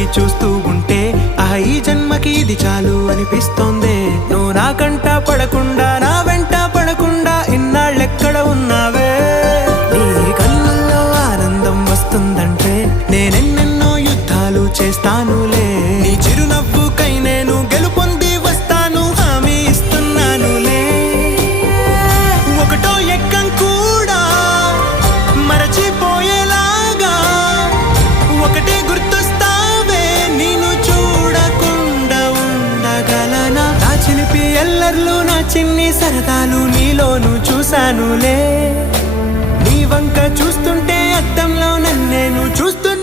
చూస్తూ ఉంటే ఈ జన్మకి ఇది చాలు అనిపిస్తోంది. నువ్వు నా కంట పడకుండా నా వెంట పడకుండా ఇన్నాళ్ళెక్కడ ఉన్నావే? నీ కళ్ళల్లో ఆనందం వస్తుందంటే నేనెన్నెన్నో యుద్ధాలు చేస్తానులే. నీ చిరునవ్వుకై నేను గెలుపొంది వస్తాను, హామీ ఇస్తున్నానులే. ఒకటో ఎక్కం కూడా మరచిపోయేలాగా ఒకటే గుర్తొస్తావే, నేను చూడకుండా ఉండగలనా? నా చిలిపి ఎల్లర్లు నా చిన్ని సరదాలు నీలోను చూశానులే. నీ వంక చూస్తుంటే అద్దంలో నన్నేను చూస్తూ